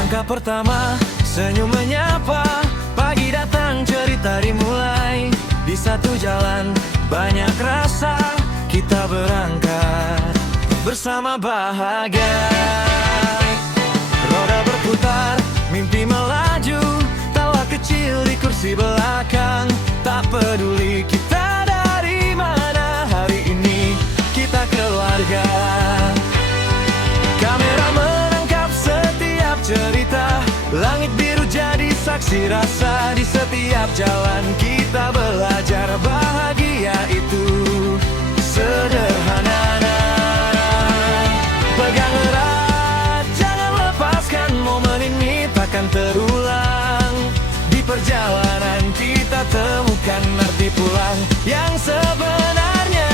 Langkah pertama, senyum menyapa. Pagi datang, cerita dimulai. Di satu jalan, banyak rasa. Kita berangkat bersama bahagia. Roda berputar, mimpi melaju. Tawa kecil di kursi belakang. Tak peduli kita dari mana, hari ini kita keluarga. Kamera menangkap setiap cerita. Langit biru jadi saksi rasa. Di setiap jalan kita belajar bahagia itu sederhana. Pegang erat, jangan lepaskan. Momen ini takkan terulang. Di perjalanan kita temukan arti pulang yang sebenarnya.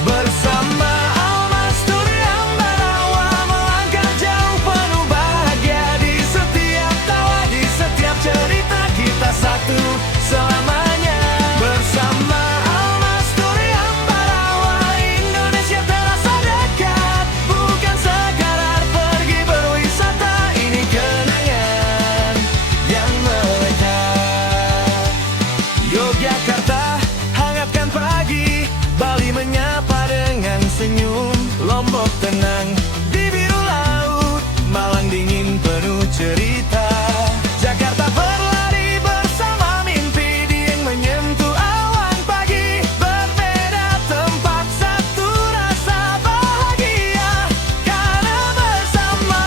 Bersama Almas Durian Barawa, melangkah jauh penuh bahagia. Di setiap tawa, di setiap cerita, kita satu selamanya. Bersama Almas Durian Barawa, Indonesia terasa dekat. Bukan sekadar pergi berwisata, ini kenangan yang melekat. Yogyakarta hangatkan pagi, Bali menyapa dengan senyum. Lombok tenang di biru laut, Malang dingin penuh cerita. Jakarta berlari bersama mimpi, Dieng menyentuh awan pagi. Berbeda tempat, satu rasa bahagia karena bersama.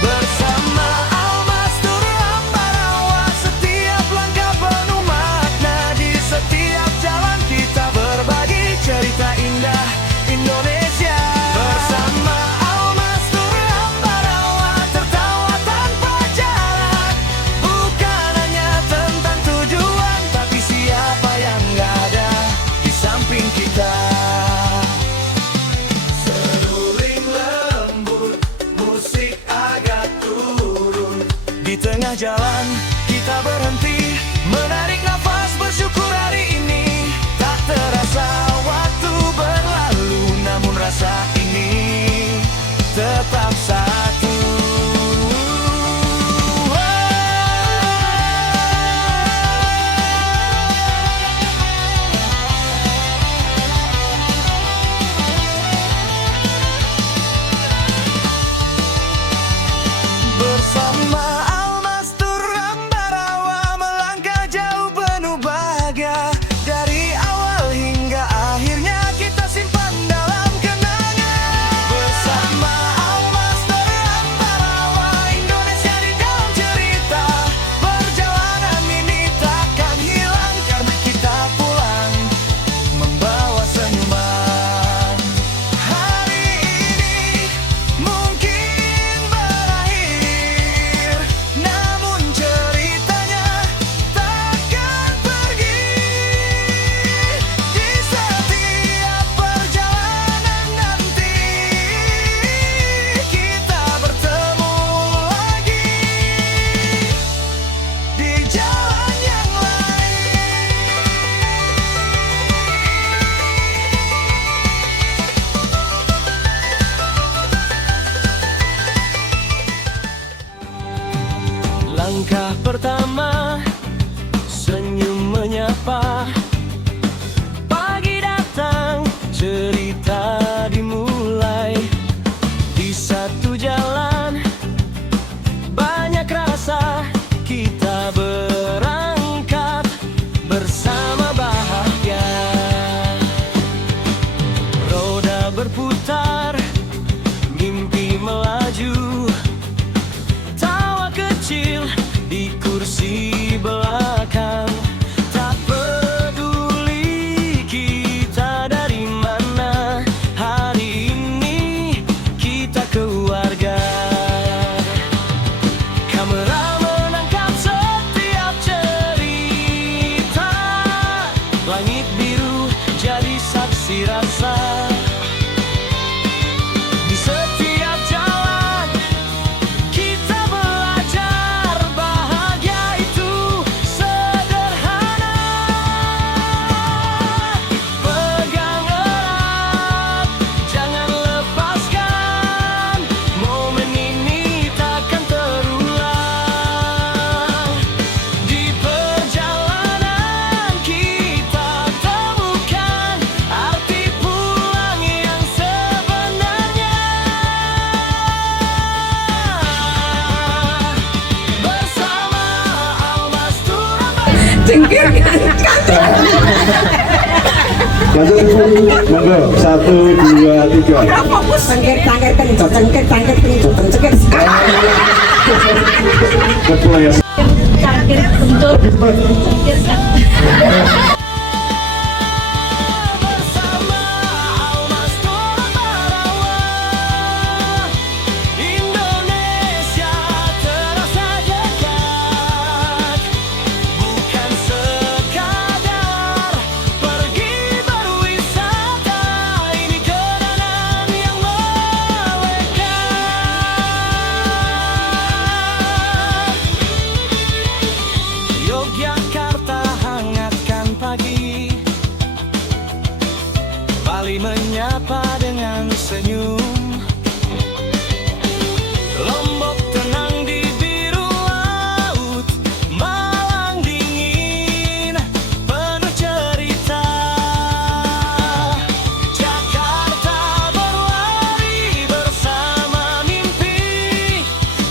Bersama Almas Durian Barawa, setiap langkah penuh makna. Di setiap jalan kita berbagi cerita indah Indonesia. Bersama Almas Durian Barawa, tertawa tanpa jarak. Bukan hanya tentang tujuan, tapi siapa yang ada di samping kita. Seruling lembut, musik agak turun. Di tengah jalan kita berhenti, menarik nafas, bersyukur hari ini. Tak terasa waktu berlalu, namun rasa ini tetap satu. Bersama Almas Durian Barawa, melangkah jauh penuh bahagia. Dari awal hingga akhirnya kita simpan dalam kenangan. Bersama Almas Durian Barawa, Indonesia di dalam cerita. Perjalanan ini takkan hilang karena kita pulang membawa senyuman. Hari ini mungkin berakhir, namun ceritanya takkan pergi. Di setiap perjalanan nanti kita bertemu lagi di jalan yang lain. Langkah pertama, senyum menyapa. Pagi datang, cerita dimulai. Di satu jalan, banyak rasa. Kita berangkat bersama bahagia. Roda berputar, mimpi melaju. Tawa kecil di kursi belakang. Tak peduli kita dari mana, hari ini kita keluarga. Kamera menangkap setiap cerita. Langit biru jadi saksi rasa. Di setiap jalan kita belajar bahagia itu Cengkir. Lanjut ibu, monggo 1, 2, 3. Fokus. Cengkir kencot, cengkir kencot, cengkir. Kepala Cangkir kencur, cangkir kan. Bersama Almas Torbarawa, Indonesia terasa dekat. Bukan sekadar pergi berwisata, ini kenangan yang melekat. Yogyakarta hangatkan pagi, Bali menyapa dengan senyum, Lombok tenang di biru laut, Malang dingin penuh cerita. Jakarta berlari bersama mimpi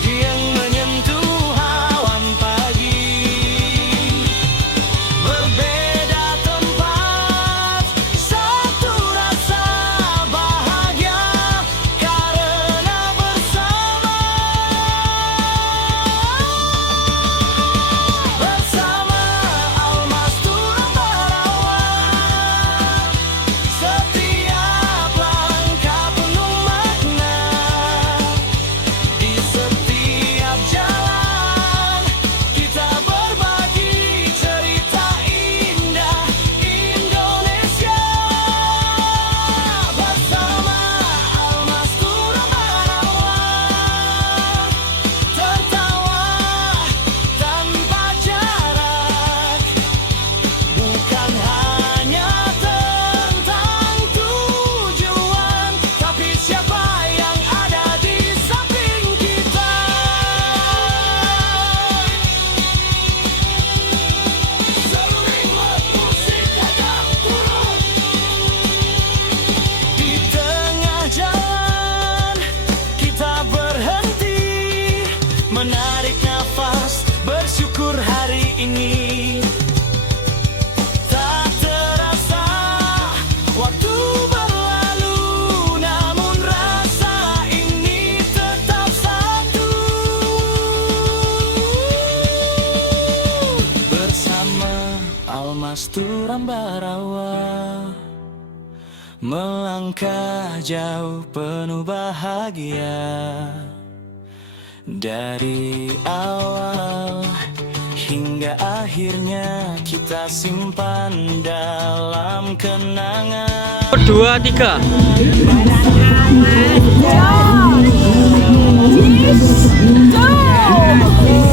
yang menyentuh awan pagi. Berbeda tempat, satu rasa bahagia karena bersama. Bersama Almas Torbarawa, setiap langkah penuh makna. Di setiap jalan kita berbagi cerita indah Indonesia. Bersama Almas Torbarawa, tertawa tanpa jarak. Bukan hanya tentang tujuan, tapi siapa yang ada di samping kita. Seruling musik gagap turun di tengah jalan, kita berhenti menarik nafas, bersyukur hari ini. Tak terasa waktu berlalu, namun rasa ini tetap satu. Bersama Almas Torbarawa, melangkah jauh penuh bahagia. Dari awal hingga akhirnya kita simpan dalam kenangan. 2, 3. Jauh.